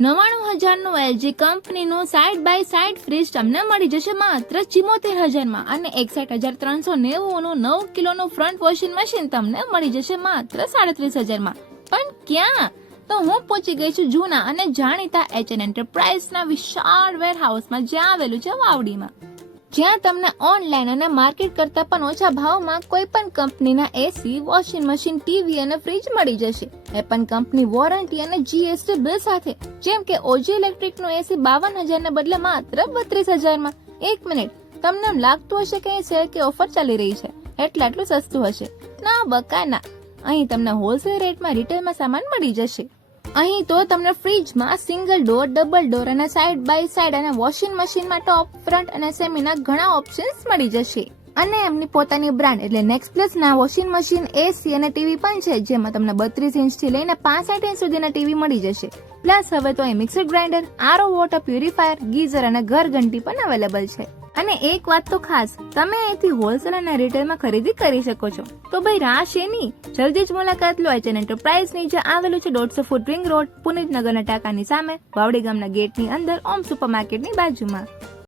99,000 નું LG કંપનીનું side by side fridge તમને મળી જશે માત્ર 74,000 માં અને 61,390 નું 9 કિલોનું ફ્રન્ટ વોશિંગ મશીન તમને મળી જશે માત્ર 37,000 માં. પણ ક્યાં? તો હું પહોંચી ગઈ છું જૂના અને જાણીતા HN એન્ટરપ્રાઇઝના વિશાળ વેરહાઉસમાં જ્યાં આવેલું છે વાવડીમાં, જ્યાં તમને ઓનલાઈન અને માર્કેટ કરતા પણ ઓછા ભાવમાં કોઈ પણ કંપનીના એસી, વોશિંગ મશીન, ટીવી અને ફ્રીજ મળી જશે, એ પણ કંપની વોરંટી અને GST બિલ સાથે. જેમ કે ઓજી ઇલેક્ટ્રિકનું એસી 52,000 ને બદલે માત્ર 32,000 માં. એક મિનિટ, તમને એમ લાગતું હશે કે સેલ કે ઓફર ચાલી રહી છે એટલે આટલું સસ્તું હશે? ના બકા ના, અહીં તમને હોલસેલ રેટમાં રિટેલમાં સામાન મળી જશે. અહીં તો તમને ફ્રીજમાં સિંગલ ડોર, ડબલ ડોર અને સાઇડ બાય સાઇડ અને વોશિંગ મશીનમાં ટોપ, ફ્રન્ટ અને સેમીના ઘણા ઓપ્શન્સ મળી જશે. અને એમની પોતાની બ્રાન્ડ એટલે નેક્સ્ટ પ્લસ ના વોશિંગ મશીન, એસી અને ટીવી પણ છે, જેમાં તમને 32 ઇંચ થી લઈને 65 ઇંચ સુધીના ટીવી મળી જશે. પ્લસ હવે તો અહીં મિક્સર ગ્રાઇન્ડર, આરો વોટર પ્યુરિફાયર, ગીઝર અને ઘરઘંટી પણ અવેલેબલ છે. અને એક વાત તો ખાસ, તમે અહીંથી હોલસેલ અને રિટેલમાં ખરીદી કરી શકો છો. તો ભાઈ રાહ શેની? જલ્દી જ મુલાકાત લો HN એન્ટરપ્રાઇઝ ની, જે આવેલું છે 150 ફૂટ રિંગ રોડ, પુનિતનગરના ટાંકાની સામે, વાવડી ગામના ગેટની અંદર, ઓમ સુપરમાર્કેટની બાજુમાં.